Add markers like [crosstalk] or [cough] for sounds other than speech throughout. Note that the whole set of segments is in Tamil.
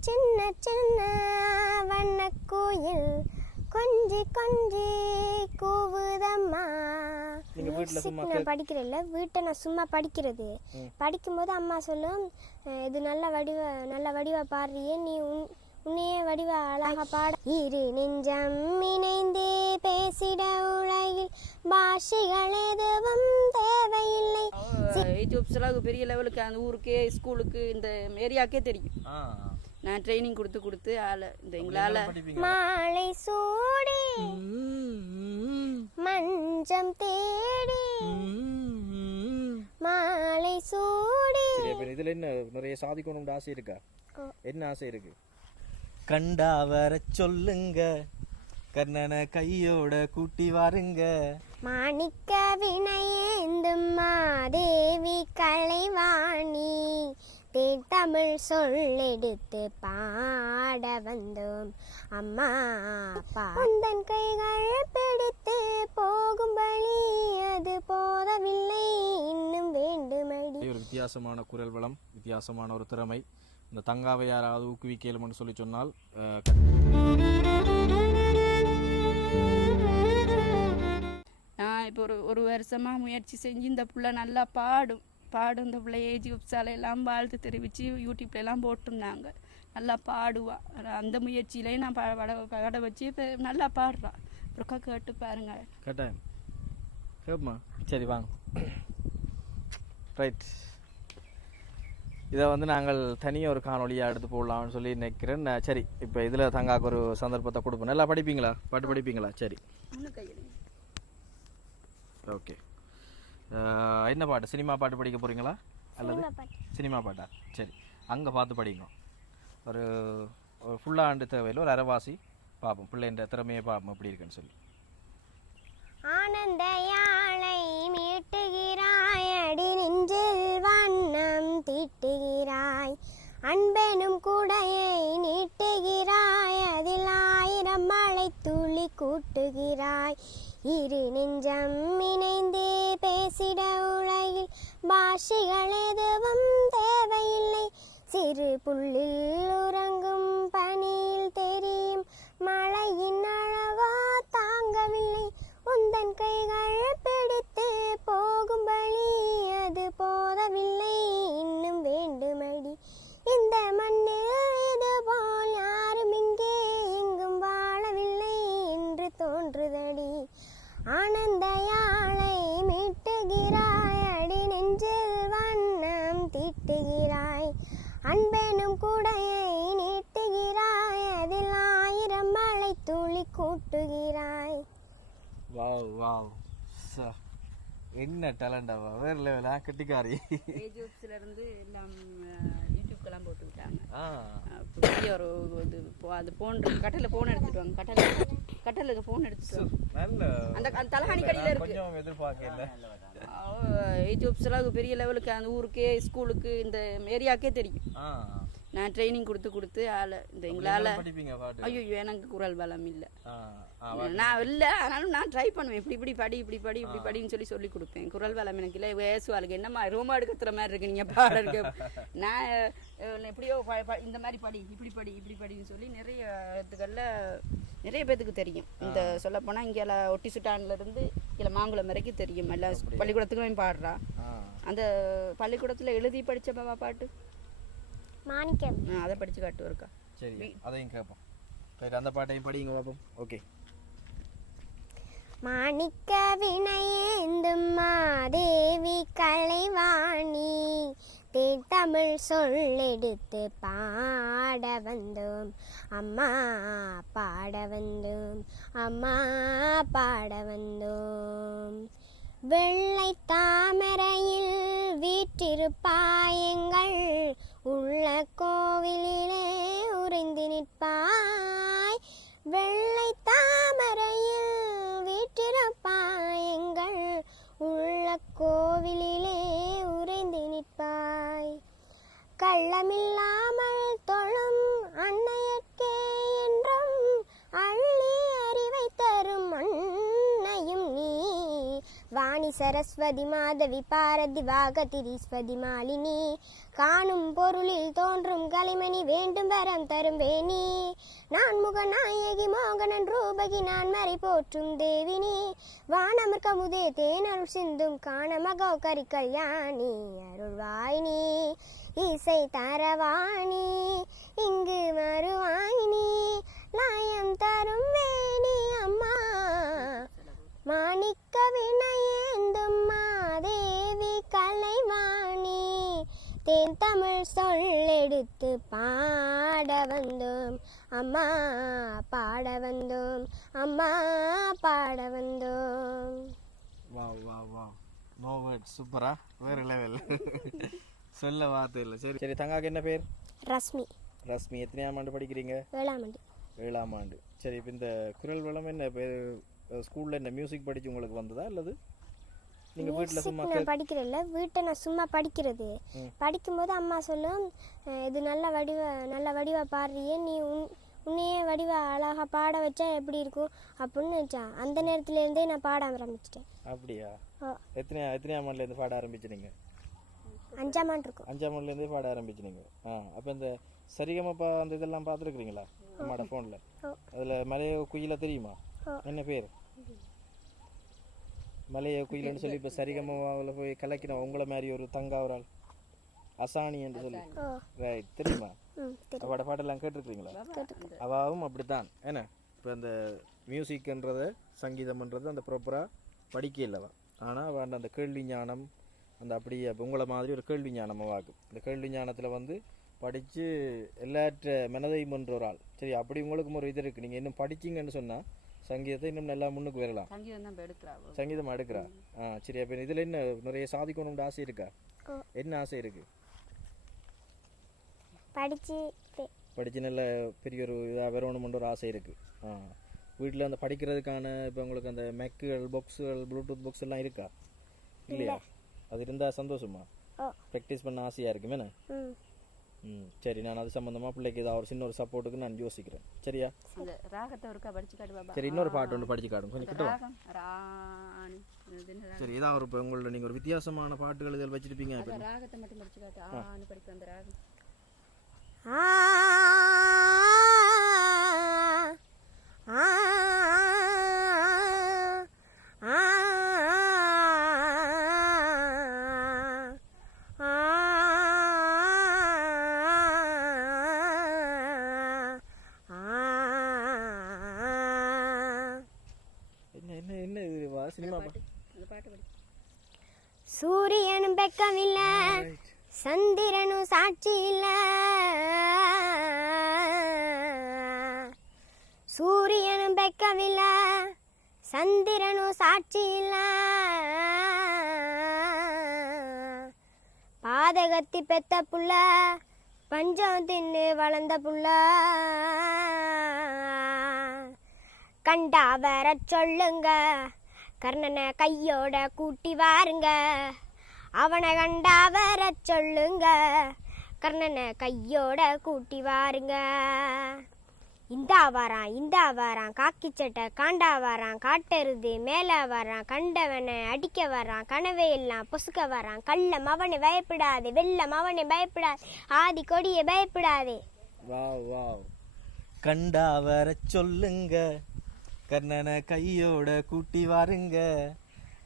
சின்ன சின்ன வண்ணக்குயில் கொஞ்சி கொஞ்சி கூவுதம்மா. நீங்க வீட்ல சும்மா Music நான் படிக்கிறேன்ல வீட்டை நான் சும்மா படிக்கிறது. படிக்கும்போது அம்மா சொல்லும் "அஹ் இது நல்ல வடிவ நல்ல வடிவா பாடுறியே நீ உன் உன்னையே வடிவ அழகா பாட. இரு நெஞ்சம் இணைந்து பேசிட உலகில் பாஷைகள் எதுவும் தேவையில்லை. பெரிய லெவலுக்கு அந்த ஊருக்கே ஸ்கூலுக்கு இந்த ஏரியாக்கே தெரியும். ஆ. நான் ட்ரைனிங் கொடுத்து கொடுத்து ஆளை இந்த எங்களால் மாலை சூடி மஞ்சம் தேடி மாலை சூடி. இதுல என்ன நிறைய சாதிக்கணும்னு ஆசை இருக்கா. என்ன ஆசை இருக்கு? கண்டா வர சொல்லுங்க கர்ணனை கையோட கூட்டி வாருங்க. மாணிக்க வினையேந்தும் மாதேவி கலைவாணி தேத்தமிழ் சொல்லெடுத்து பாட வந்தோம். அம்மா உந்தன் கைகள் பிடித்து போகும்படி அது போதவில்லை. இன்னும் வேண்டுமடி. ஒரு வித்தியாசமான குரல் வளம் வித்தியாசமான ஒரு திறமை. இந்த தங்காவை யாராவது ஊக்குவிக்கலும்னு சொல்லி சொன்னால் நான் இப்போ ஒரு ஒரு வருஷமாக முயற்சி செஞ்சு இந்த பிள்ளை நல்லா பாடும். பாடும் இந்த பிள்ளை ஏஜ் எல்லாம் வாழ்த்து தெரிவித்து யூடியூப்ல எல்லாம் போட்டிருந்தாங்க. நல்லா பாடுவா. ஆனா அந்த முயற்சியிலே நான் பட பட வச்சு இப்போ நல்லா பாடுறா. அப்புறம் கேட்டு பாருங்க. கேட்டேன். கேட்பமா? சரி வாங்க. ரைட் இதை வந்து நாங்கள் தனியாக ஒரு காணொலியாக எடுத்து போடலாம்னு சொல்லி நினைக்கிறேன். நான் சரி இப்போ இதில் தங்காக்கு ஒரு சந்தர்ப்பத்தை கொடுப்போம். நல்லா படிப்பீங்களா? பாட்டு படிப்பீங்களா? சரி. ஓகே என்ன பாட்டு? சினிமா பாட்டு படிக்க போகிறீங்களா அல்லது சினிமா பாட்டு. சரி. அங்கே பார்த்து படிங்க. ஒரு ஒரு ஃபுல்லாக ஆண்டு தேவையில் ஒரு அரைவாசி பார்ப்போம் பிள்ளைன்ற திறமையை பார்ப்போம் எப்படி இருக்குன்னு சொல்லி. ஆனந்த யாழை மீட்டுகிறாய் அடி நெஞ்சில் வண்ணம் தீட்டுகிறாய். அன்பெனும் குடையை நீட்டுகிறாய். அதில் ஆயிரம் மழை துளி கூட்டுகிறாய். இரு நெஞ்சம் இணைந்து பேசிட உலகில் பாஷைகள் எதுவும் தேவையில்லை. சிறு புள்ளில் உறங்கும் என்ன டேலண்டாவா வேறு லெவலா கட்டிக்காரி. ஏஜ் இருந்து எல்லாம் யூடியூப்க்கெல்லாம் போட்டு விட்டாங்க. புதிய ஒரு இது அது போன் கட்டலில் ஃபோன் எடுத்துட்டு வாங்க கட்டலில். கட்டலுக்கு ஃபோன் எடுத்துட்டு வாங்க. நல்ல அந்த தலகாணி கடியில் இருக்கு. கொஞ்சம் எதிர்பார்க்கல. யூடியூப்ஸ் எல்லாம் பெரிய லெவலுக்கு அந்த ஊருக்கே ஸ்கூலுக்கு இந்த ஏரியாக்கே தெரியும். நான் ட்ரைனிங் கொடுத்து கொடுத்து ஆளை. இந்த எங்களால் ஐயோ எனக்கு குரல் பலம் இல்லை. நான் இல்லை ஆனாலும் நான் ட்ரை பண்ணுவேன். இப்படி இப்படி படி இப்படி படி இப்படி படின்னு சொல்லி சொல்லி கொடுப்பேன். குரல் பலம் எனக்கு இல்லை. வேசுவாளுக்கு என்னம்மா ரோமா எடுக்கிற மாதிரி இருக்கு நீங்கள் பாடலுக்கு [laughs] நான் எப்படியோ இந்த மாதிரி படி இப்படி படி இப்படி படின்னு சொல்லி நிறைய இடத்துகளில் நிறைய பேத்துக்கு தெரியும். இந்த சொல்லப்போனால் இங்கே ஒட்டி சுட்டான்ல இருந்து இல்லை மாங்குளம் வரைக்கும் தெரியும். எல்லா பள்ளிக்கூடத்துக்கும் பாடுறா. அந்த பள்ளிக்கூடத்தில் எழுதி படித்த பாபா பாட்டு? மாணிக்கம். ஆ, அதை படித்து காட்டு இருக்கா சரி அதையும் கேட்போம் சரி அந்த பாட்டையும் படிங்க பார்ப்போம் ஓகே. மாணிக்க வினையேந்தும் மாதேவி கலைவாணி தேத்தமிழ் சொல்லெடுத்து பாட வந்தோம். அம்மா பாட வந்தோம் அம்மா பாட வந்தோம். வெள்ளை தாமரையில் வீற்றிருப்பாயங்கள் உள்ள கோவிலிலே உறைந்து நிற்பாய். வெள்ளை தாமரையில் வீட்டிருப்பாய் எங்கள் உள்ள கோவிலில். சரஸ்வதி மாதவி பாரதி வாகதிரீஸ்வதி மாலினி. காணும் பொருளில் தோன்றும் கலைமணி வேண்டும் வரம் தரும் வேணி. நான் முகநாயகி மோகனன் ரூபகி நான் மறை போற்றும் தேவினி. வானமர் கமுதே தேனருள் சிந்தும் காண மகோ கரி கல்யாணி அருள்வாயினி. இசை தரவாணி இங்கு மறுவாயினி. லயம் தரும் வேணி அம்மா. மாணிக்க வினையேந்தும் மாதேவி கலைவாணி. தேன் தமிழ் சொல்லெடுத்து பாட வந்தோம் அம்மா பாட வந்தோம் அம்மா பாட வந்தோம். வா வா வா நோ வேர்ட் சூப்பரா வேறு லெவல் சொல்ல வார்த்தை இல்லை. சரி. சரி தங்காக்கு என்ன பேர்? ரஷ்மி ரஷ்மி எத்தனையாம் ஆண்டு படிக்கிறீங்க? வேளாமண்டி ஏழாம் ஆண்டு. சரி இப்போ இந்த குரல் வளம் என்ன? இப்போ ஸ்கூலில் என்ன மியூசிக் படிச்சு உங்களுக்கு வந்ததா அல்லது நீங்கள் வீட்டில் சும்மா நான் படிக்கிறதில்ல. வீட்டை நான் சும்மா படிக்கிறது. படிக்கும்போது அம்மா சொல்லும் "அஹ் இது நல்ல வடிவ நல்ல வடிவா பாடுறியே. நீ உன் உன்னையே வடிவா அழகா பாட வச்சா எப்படி இருக்கும்? அப்படின்னு நினச்சான் அந்த நேரத்துலேருந்தே நான் பாட ஆரம்பிச்சிட்டேன். அப்படியா? ஓ எத்தனையா எத்தனையாம் ஆண்டுலேருந்து பாட ஆரம்பிச்சினீங்க? அஞ்சாம் ஆண்டு இருக்கும் அஞ்சாம் ஆண்டுலேருந்தே பாட ஆரம்பிச்சினீங்க. ஆ. அப்போ இந்த சரிகமப்பா அந்த இதெல்லாம் பார்த்துருக்குறீங்களா? அம்மாட ஃபோனில். அதில் மலைய குயில தெரியுமா. என்ன பேர்? மலைய குயிலன்னு சொல்லி இப்போ சரிகமாவில் போய் கலக்கின உங்களை மாதிரி ஒரு தங்கா ஒரு ஆள் அசானி என்று சொல்லி. ரைட் தெரியுமா? அவட பாட்டெல்லாம் கேட்டிருக்கீங்களா? அவாவும் அப்படித்தான். என்ன? இப்போ அந்த மியூசிக்ன்றது சங்கீதம்ன்றது அந்த ப்ராப்பராக படிக்க இல்லவா? ஆனால் அவன் அந்த கேள்வி ஞானம் அந்த அப்படியே அப்ப உங்களை மாதிரி ஒரு கேள்வி ஞானம் அவாக்கும் இந்த கேள்வி ஞானத்தில் வந்து படித்து எல்லாற்ற மனதையும் என்ற ஒரு ஆள். சரி அப்படி உங்களுக்கும் ஒரு இது இருக்குது நீங்கள் இன்னும் படிச்சீங்கன்னு சொன்னால் சங்கீதத்தை இன்னும் நல்லா முன்னுக்கு வரலாம். சங்கீதம் தான் எடுக்கிறா. சங்கீதம் எடுக்கிறா? ஆ சரி அப்போ இதில் என்ன நிறைய சாதிக்கணும்னு ஆசை இருக்கா. என்ன ஆசை இருக்குது படித்து படித்து நல்ல பெரிய ஒரு இதாக வரணுமென்ற ஒரு ஆசை இருக்குது ஆ வீட்டில் அந்த படிக்கிறதுக்கான இப்போ உங்களுக்கு அந்த மெக்குகள் பாக்ஸுகள் ப்ளூடூத் பாக்ஸ் எல்லாம் இருக்கா? இல்லையா? அது இருந்தால் சந்தோஷமா? ப்ராக்டிஸ் பண்ண ஆசையாக இருக்குமே என்ன? ம் சரி நான் அது சம்மந்தமாக பிள்ளைக்கு ஏதாவது ஒரு சின்ன ஒரு சப்போர்ட்டுக்கு நான் யோசிக்கிறேன் சரியா ராகத்தை ஒருக்கா படிச்சு காட்டு பாபா சரி இன்னொரு பாட்டு ஒன்று படிச்சு காடும் கொஞ்சம் கிட்ட? சரி ஏதாவது ஒரு இப்போ உங்களோட நீங்கள் ஒரு வித்தியாசமான பாட்டுகள் இதில் வச்சுருப்பீங்க ராகத்தை மட்டும் படிச்சு காட்டு ஆன்னு படிக்கிற அந்த ராகம் ஆ ஆ ஆ என்ன என்ன என்ன இது வா சினிமா பாட்டு அந்த பாட்டு படி சூரியனும் பெக்கமில்ல சந்திரனும் சாட்சி இல்ல. சூரியனும் பெக்கமில்ல சந்திரனும் சாட்சி இல்ல. பாதகத்தி பெத்த புள்ள பஞ்சம் தின்னு வளர்ந்த புள்ள. கண்டா வர சொல்லுங்க கர்ணனை கையோட கூட்டி வாருங்க. அவனை கண்டா வர சொல்லுங்க. கர்ணனை கையோட கூட்டி வாருங்க. இந்தா வாரான் இந்தா வாரான் காக்கி சட்டை காண்டா வாரான் காட்டெருது மேலே வரான் கண்டவனை அடிக்க வரான் கனவே எல்லாம் பொசுக்க வரான் கள்ள மவனை பயப்படாதே வெள்ள மவனை பயப்படாது ஆதி கொடியை பயப்படாதே. வா வா. கண்டா வர சொல்லுங்க. கர்ணனை கையோட கூட்டி வாருங்க.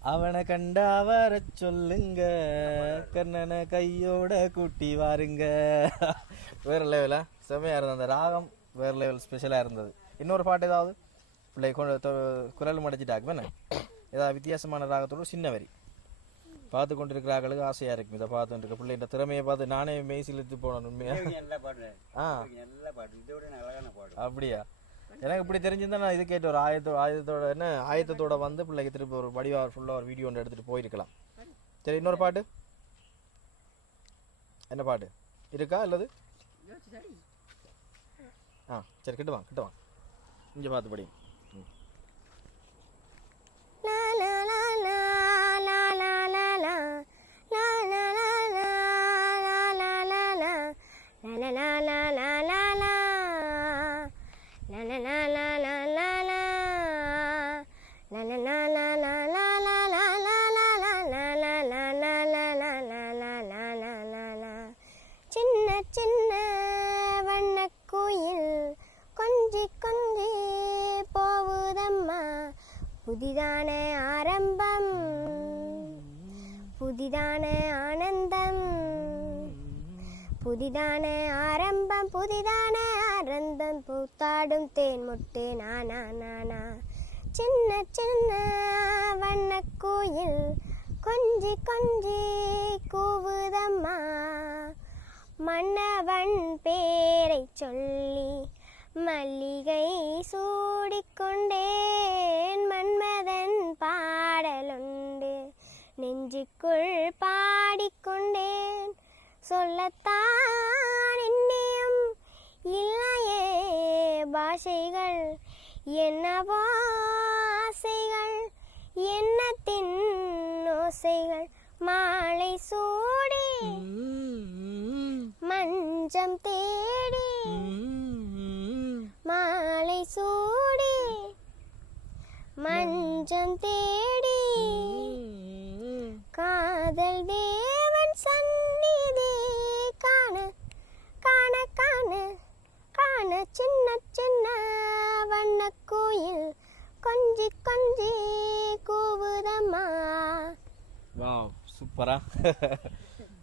அவனை கண்டா வர சொல்லுங்க. கர்ணனை கையோட கூட்டி வாருங்க. வேற லெவலா செம்மையா இருந்தது. அந்த ராகம் வேற லெவல் ஸ்பெஷலாக இருந்தது. இன்னொரு பாட்டு ஏதாவது? பிள்ளை கொண்டு குரல் மடைச்சிட்டாக்கு என்ன? ஏதாவது வித்தியாசமான ராகத்தோட சின்ன வரி. பார்த்து கொண்டு இருக்கிற ஆட்களுக்கு ஆசையாக இருக்கும். இதை பார்த்து இருக்க பிள்ளைன்ற திறமையை பார்த்து நானே மெய் சிலித்து போனேன் உண்மையா? நல்ல பாட்டு ஆ. அப்படியா? எனக்கு இப்படி தெரிஞ்சிருந்தா நான் இது கேட்டு ஒரு ஆயத்தோ ஆயுதத்தோட என்ன ஆயத்தத்தோட வந்து பிள்ளைக்கு திருப்பி ஒரு வடிவா ஃபுல்லாக ஒரு வீடியோ ஒன்று எடுத்துகிட்டு போயிருக்கலாம். சரி இன்னொரு பாட்டு? என்ன பாட்டு? இருக்கா அல்லது? ஆ சரி கிட்ட வா கிட்ட வா இங்கே பார்த்து படி. சின்ன சின்ன வண்ணக்குயில் கொஞ்சி கொஞ்சி போகுதம்மா புதிதான ஆரம்பம் புதிதான ஆனந்தம் புதிதான ஆரம்பம் புதிதான ஆனந்தம். பூத்தாடும் தேன் முட்டு நானா நானா சின்ன சின்ன வண்ணக்குயில் கொஞ்சி கொஞ்சி கூவு மன்னவன் பேரை சொல்லி மல்லிகை சூடிக்கொண்டேன். மன்மதன் பாடலுண்டு நெஞ்சுக்குள் பாடிக்கொண்டேன். சொல்லத்தான் இன்னியும் இல்லையே பாஷைகள். என்னவோ ஆசைகள் எண்ணத்தின் ஓசைகள். மாலை சூ மஞ்சம் தேடி காதல் தேவன் சந்நிதி காண காண காண காண சின்ன சின்ன வண்ண கோயில் கொஞ்சி கொஞ்சி கூவுதம்மா. வா சூப்பரா.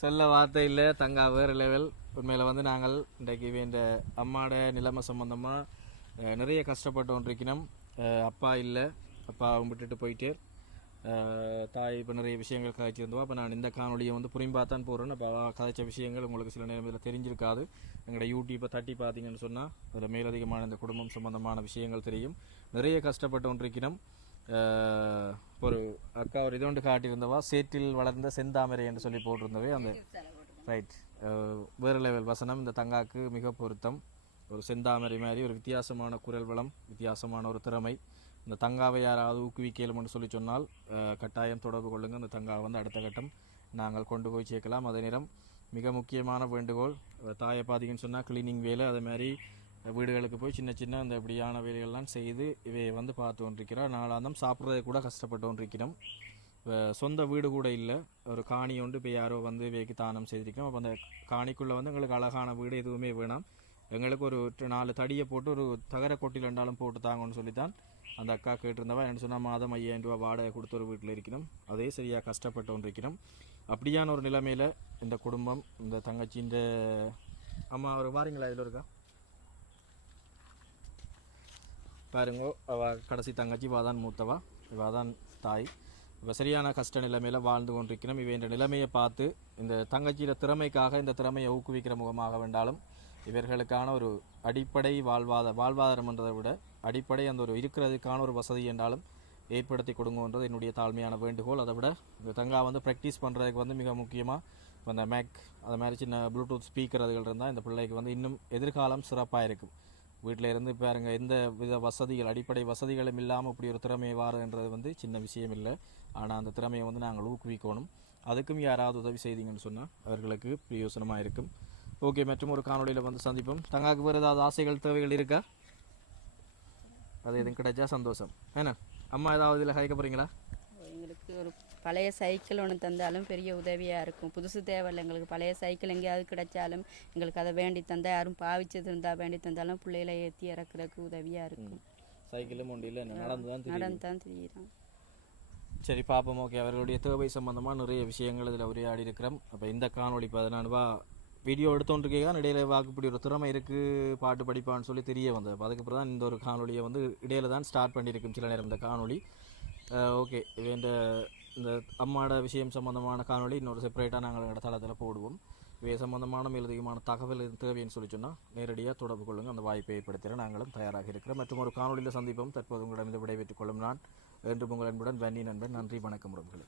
சொல்ல வார்த்தை இல்லை தங்கா வேறு லெவல் உண்மையில் வந்து நாங்கள் இன்றைக்கு இந்த அம்மாட நிலைமை சம்மந்தமாக நிறைய கஷ்டப்பட்டு கொண்டிருக்கணும் அப்பா இல்லை. அப்பா விட்டுட்டு போயிட்டு தாய் இப்போ நிறைய விஷயங்கள் கதைச்சிருந்தோம் அப்போ நான் இந்த காணொலியை வந்து புரியும்பா தான் போகிறேன் அப்போ கதைச்ச விஷயங்கள் உங்களுக்கு சில நேரம் இதில் தெரிஞ்சிருக்காது. எங்களோட யூடியூப்பை தட்டி பார்த்தீங்கன்னு சொன்னால் அதில் மேலதிகமான இந்த குடும்பம் சம்பந்தமான விஷயங்கள் தெரியும். நிறைய கஷ்டப்பட்டு அஹ் ஒரு அக்கா ஒரு இதோண்டு காட்டியிருந்தவா சேற்றில் வளர்ந்த செந்தாமரை என்று சொல்லி போட்டிருந்தவே அந்த ரைட் வேறு லெவல் வசனம். இந்த தங்காக்கு மிக பொருத்தம். ஒரு செந்தாமரை மாதிரி ஒரு வித்தியாசமான குரல் வளம் வித்தியாசமான ஒரு திறமை. இந்த தங்காவை யாராவது ஊக்குவிக்கலும்னு சொல்லி சொன்னால் கட்டாயம் தொடர்பு கொள்ளுங்கள் அந்த தங்காவை வந்து அடுத்த கட்டம் நாங்கள் கொண்டு போய் சேர்க்கலாம். அதே நேரம் மிக முக்கியமான வேண்டுகோள் தாயை பார்த்தீங்கன்னு சொன்னால் கிளீனிங் வேலை அதே மாதிரி வீடுகளுக்கு போய் சின்ன சின்ன அந்த இப்படியான வேலைகள்லாம் செய்து இவையை வந்து பார்த்து கொண்டிருக்கிறோம். நாளாந்தம் சாப்பிட்றதை கூட கஷ்டப்பட்டு கொண்டிருக்கிறோம். சொந்த வீடு கூட இல்லை. ஒரு காணி ஒன்று இப்போ யாரோ வந்து இவைக்கு தானம் செய்திருக்கோம் அப்போ அந்த காணிக்குள்ளே வந்து எங்களுக்கு அழகான வீடு எதுவுமே வேணாம். எங்களுக்கு ஒரு நாலு தடியை போட்டு ஒரு தகர கொட்டில் ரெண்டாலும் போட்டு தாங்கன்னு சொல்லித்தான் அந்த அக்கா கேட்டிருந்தவா. என்ன சொன்னால் மாதம் ஐயாயிரம் ரூபா வாடகை கொடுத்து ஒரு வீட்டில் இருக்கணும். அதே சரியாக கஷ்டப்பட்டு கொண்டிருக்கிறோம் அப்படியான ஒரு நிலைமையில் இந்த குடும்பம் இந்த தங்கச்சின்ற அம்மா ஒரு வாரீங்களா இதில் இருக்கா? பாருங்க அவ கடைசி தங்கச்சி வாதான் மூத்தவா. இவாதான் தாய். இப்போ சரியான கஷ்ட நிலைமையில் வாழ்ந்து கொண்டிருக்கிறோம் இவை இந்த நிலைமையை பார்த்து இந்த தங்கச்சியில் திறமைக்காக இந்த திறமையை ஊக்குவிக்கிற முகமாக வேண்டாலும் இவர்களுக்கான ஒரு அடிப்படை வாழ்வாத வாழ்வாதாரம் என்றதை விட அடிப்படை அந்த ஒரு இருக்கிறதுக்கான ஒரு வசதி என்றாலும் ஏற்படுத்தி கொடுங்கன்றது என்னுடைய தாழ்மையான வேண்டுகோள். அதை விட இந்த தங்கா வந்து ப்ராக்டிஸ் பண்ணுறதுக்கு வந்து மிக முக்கியமாக அந்த மேக் அது மாதிரி சின்ன ப்ளூடூத் ஸ்பீக்கர் அதுகள் இருந்தால் இந்த பிள்ளைக்கு வந்து இன்னும் எதிர்காலம் சிறப்பாக இருக்கும். வீட்டில் இருந்து பாருங்க எந்த வித வசதிகள் அடிப்படை வசதிகளும் இல்லாமல் இப்படி ஒரு திறமை வாருன்றது வந்து சின்ன விஷயம் இல்லை. ஆனால் அந்த திறமையை வந்து நாங்கள் ஊக்குவிக்கணும். அதுக்கும் யாராவது உதவி செய்தீங்கன்னு சொன்னால் அவர்களுக்கு பிரயோசனமாக இருக்கும். ஓகே மற்றும் ஒரு காணொளியில் வந்து சந்திப்போம். தங்காக்கு வேறு ஏதாவது ஆசைகள் தேவைகள் இருக்கா? அது எதுவும் கிடைச்சா சந்தோஷம். என்ன அம்மா ஏதாவது இதில் கதைக்க போகிறீங்களா எங்களுக்கு ஒரு பழைய சைக்கிள் ஒன்று தந்தாலும் பெரிய உதவியாக இருக்கும். புதுசு தேவையில்லை எங்களுக்கு பழைய சைக்கிள் எங்கேயாவது கிடைச்சாலும் எங்களுக்கு அதை வேண்டி தந்தால் யாரும் பாவிச்சது இருந்தால் வேண்டி தந்தாலும் பிள்ளைகளை ஏற்றி இறக்குறதுக்கு உதவியாக இருக்கும். சைக்கிளும் ஒன்று இல்லை நடந்து தான் நடந்து தான் தெரியுறோம் சரி பார்ப்போம் ஓகே. அவர்களுடைய தேவை சம்பந்தமாக நிறைய விஷயங்கள் இதில் உரையாடி இருக்கிறோம். அப்போ இந்த காணொளி பதினாறு வீடியோ எடுத்தோன்றிருக்கே தான் இடையில வாக்குப்படி ஒரு திறமை இருக்குது பாட்டு படிப்பான்னு சொல்லி தெரிய வந்தது. அப்போ அதுக்கப்புறம் தான் இந்த ஒரு காணொலியை வந்து இடையில தான் ஸ்டார்ட் பண்ணியிருக்கும் சில நேரம் இந்த காணொளி. ஓகே இந்த இந்த அம்மாட விஷயம் சம்மந்தமான காணொலி இன்னொரு செப்பரேட்டாக நாங்கள் எங்களோட தளத்தில் போடுவோம். இவை சம்பந்தமான மேலதிகமான தகவல் தேவைன்னு சொல்லி சொன்னால் நேரடியாக தொடர்பு கொள்ளுங்கள் அந்த வாய்ப்பை ஏற்படுத்திட நாங்களும் தயாராக இருக்கிறோம். மற்றும் ஒரு காணொலியில் சந்திப்போம். தற்போது உங்களிடம் விடைபெற்றுக் கொள்ளும் நான் என்று உங்கள் அன்புடன் வன்னி நண்பன் நன்றி வணக்கம் உறவுகளே.